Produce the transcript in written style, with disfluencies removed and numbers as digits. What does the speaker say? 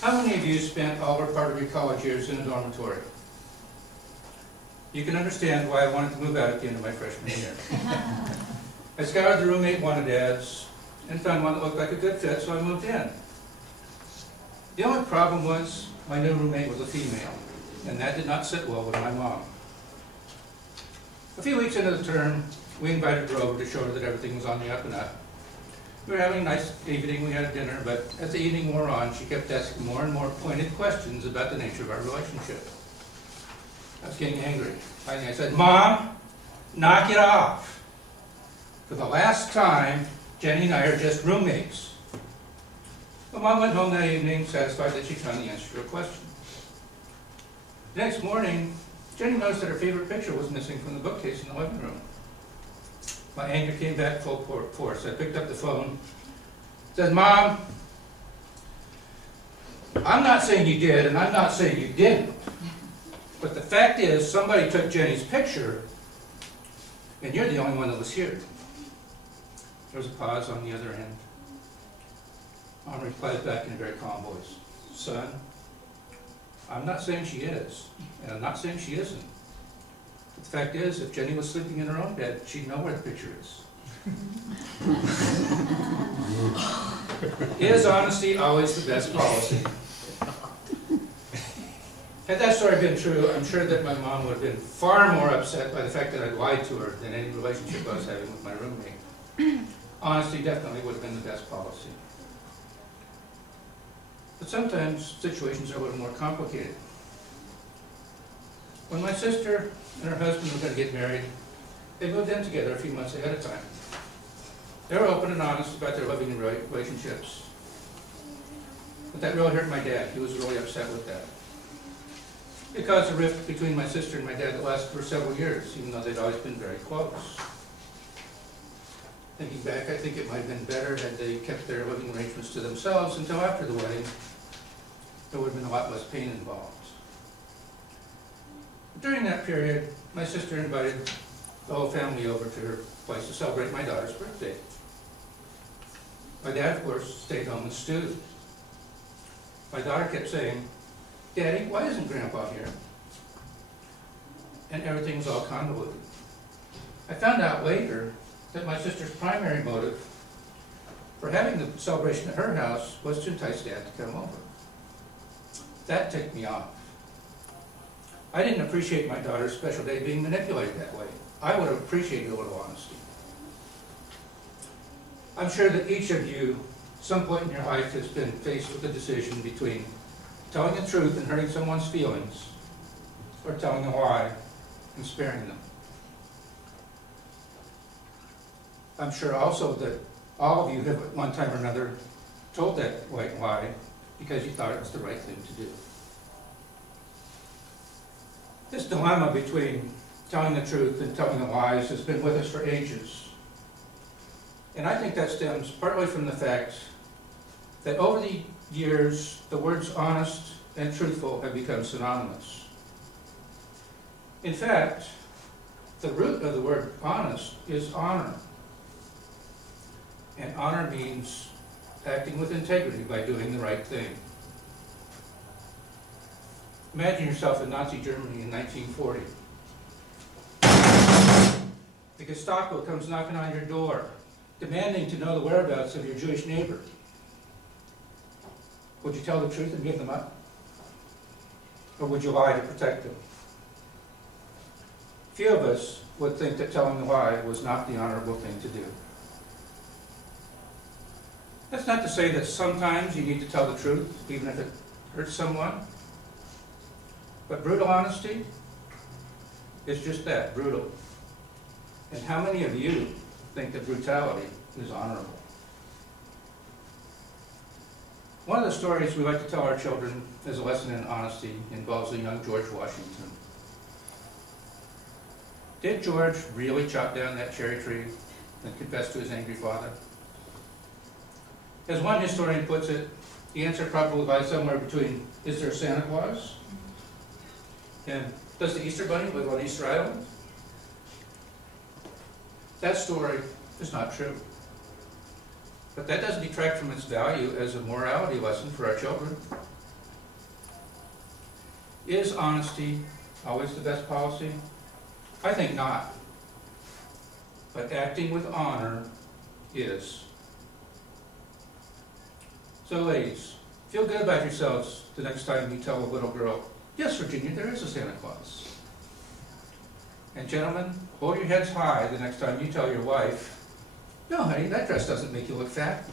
How many of you spent all or part of your college years in a dormitory? You can understand why I wanted to move out at the end of my freshman year. I scoured the roommate wanted ads and found one that looked like a good fit, so I moved in. The only problem was my new roommate was a female, and that did not sit well with my mom. A few weeks into the term, we invited her over to show her that everything was on the up and up. We were having a nice evening, we had dinner, but as the evening wore on, she kept asking more and more pointed questions about the nature of our relationship. I was getting angry. Finally I said, "Mom, knock it off. For the last time, Jenny and I are just roommates." Well, Mom went home that evening, satisfied that she'd found the answer to her question. The next morning, Jenny noticed that her favorite picture was missing from the bookcase in the living room. My anger came back full force. I picked up the phone, said, "Mom, I'm not saying you did, and I'm not saying you didn't. But the fact is, somebody took Jenny's picture, and you're the only one that was here." There was a pause on the other end. Mom replied back in a very calm voice, "Son, I'm not saying she is, and I'm not saying she isn't. But the fact is, if Jenny was sleeping in her own bed, she'd know where the picture is." Is honesty always the best policy? Had that story been true, I'm sure that my mom would have been far more upset by the fact that I'd lied to her than any relationship I was having with my roommate. Honesty definitely would have been the best policy. But sometimes situations are a little more complicated. When my sister and her husband were going to get married, they moved in together a few months ahead of time. They were open and honest about their living relationships. But that really hurt my dad. He was really upset with that. It caused a rift between my sister and my dad that lasted for several years, even though they'd always been very close. Thinking back, I think it might have been better had they kept their living arrangements to themselves until after the wedding. There would have been a lot less pain involved. During that period, my sister invited the whole family over to her place to celebrate my daughter's birthday. My dad, of course, stayed home and stewed. My daughter kept saying, "Daddy, why isn't Grandpa here?" And everything was all convoluted. I found out later that my sister's primary motive for having the celebration at her house was to entice Dad to come over. That ticked me off. I didn't appreciate my daughter's special day being manipulated that way. I would have appreciated a little honesty. I'm sure that each of you, some point in your life, has been faced with a decision between telling the truth and hurting someone's feelings, or telling a lie and sparing them. I'm sure also that all of you have at one time or another told that white lie because you thought it was the right thing to do. This dilemma between telling the truth and telling the lies has been with us for ages. And I think that stems partly from the fact that over the years, the words honest and truthful have become synonymous. In fact, the root of the word honest is honor. And honor means acting with integrity by doing the right thing. Imagine yourself in Nazi Germany in 1940. The Gestapo comes knocking on your door, demanding to know the whereabouts of your Jewish neighbor. Would you tell the truth and give them up? Or would you lie to protect them? Few of us would think that telling the lie was not the honorable thing to do. That's not to say that sometimes you need to tell the truth, even if it hurts someone. But brutal honesty is just that, brutal. And how many of you think that brutality is honorable? One of the stories we like to tell our children as a lesson in honesty involves the young George Washington. Did George really chop down that cherry tree and confess to his angry father? As one historian puts it, the answer probably lies somewhere between, is there a Santa Claus? And does the Easter Bunny live on Easter Island? That story is not true. But that doesn't detract from its value as a morality lesson for our children. Is honesty always the best policy? I think not. But acting with honor is. So ladies, feel good about yourselves the next time you tell a little girl, yes, Virginia, there is a Santa Claus. And gentlemen, hold your heads high the next time you tell your wife, no, honey, that dress doesn't make you look fat.